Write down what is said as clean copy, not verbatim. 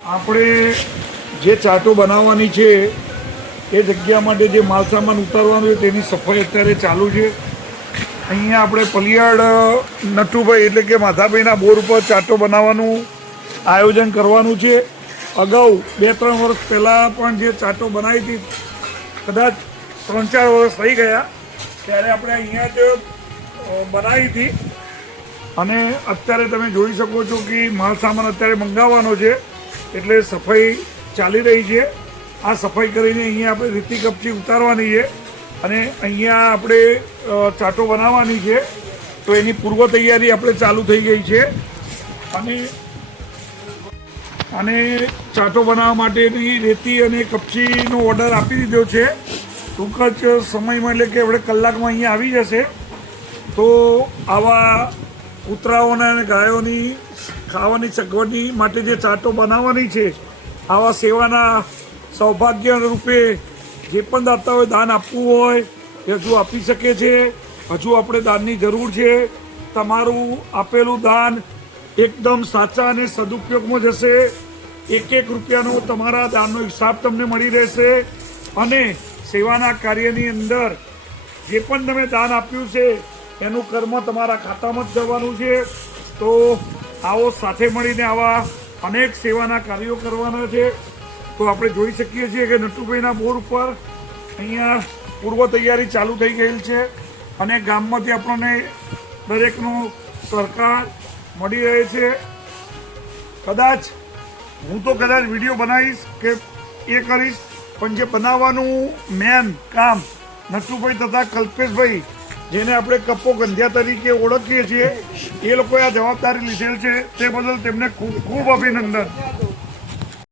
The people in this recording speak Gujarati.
આપણે જે ચાટો બનાવવાની છે એ જગ્યા માટે જે માલસામાન ઉતારવાનું છે તેની સફાઈ અત્યારે ચાલુ છે. અહીંયા આપણે પલિયાડ નટુભાઈ એટલે કે માધાભાઈના બોર ઉપર ચાટો બનાવવાનું આયોજન કરવાનું છે. અગાઉ 2-3 વર્ષ પહેલાં પણ જે ચાટો બનાવી હતી, કદાચ 3-4 વર્ષ થઈ ગયા, ત્યારે આપણે અહીંયા જ બનાવી હતી. અને અત્યારે તમે જોઈ શકો છો કે માલ સામાન અત્યારે મંગાવવાનો છે, એટલે સફાઈ ચાલી રહી છે. આ સફાઈ કરીને અહીંયા આપણે રીતિ કપચી ઉતારવાની છે અને અહીંયા આપણે ચાટો બનાવવાની છે. તો એની પૂર્વ તૈયારી આપણે ચાલુ થઈ ગઈ છે. અને ચાટો બનાવવા માટેની રેતી અને કપચીનો ઓર્ડર આપી દીધો છે. ટૂંક જ સમયમાં એટલે કે આપણે કલાકમાં અહીંયા આવી જશે. તો આવા કૂતરાઓના અને ગાયોની ખાવાની સગવડની માટે જે ચાટો બનાવવાની છે, આવા સેવાના સૌભાગ્ય રૂપે જે પણ દાતા હોય, દાન આપવું હોય એ હજુ આપી શકે છે. હજુ આપણે દાનની જરૂર છે. તમારું આપેલું દાન એકદમ સાચા અને સદુપયોગમાં જશે. 1-1 રૂપિયાનો તમારા દાનનો હિસાબ તમને મળી રહેશે. અને સેવાના કાર્યની અંદર જે પણ તમે દાન આપ્યું છે એનું કર્મ તમારા ખાતામાં જ જવાનું છે. તો આવો સાથે મળીને આવા અનેક સેવાના કાર્યો કરવાના છે. તો આપણે જોઈ શકીએ છીએ કે નટુભાઈના બોર ઉપર અહીંયા પૂર્વ તૈયારી ચાલુ થઈ ગયેલ છે અને ગામમાંથી આપણને દરેકનો સહકાર મળી રહે છે. કદાચ હું તો વિડીયો બનાવીશ કે એ કરીશ, પણ જે બનાવવાનું મેન કામ નટુભાઈ તથા કલ્પેશભાઈ, જેને આપણે કપ્પો ગંધ્યા તરીકે ઓળખીએ છીએ, એ લોકોએ આ જવાબદારી લીધેલ છે. તે બદલ તેમને ખૂબ ખૂબ અભિનંદન.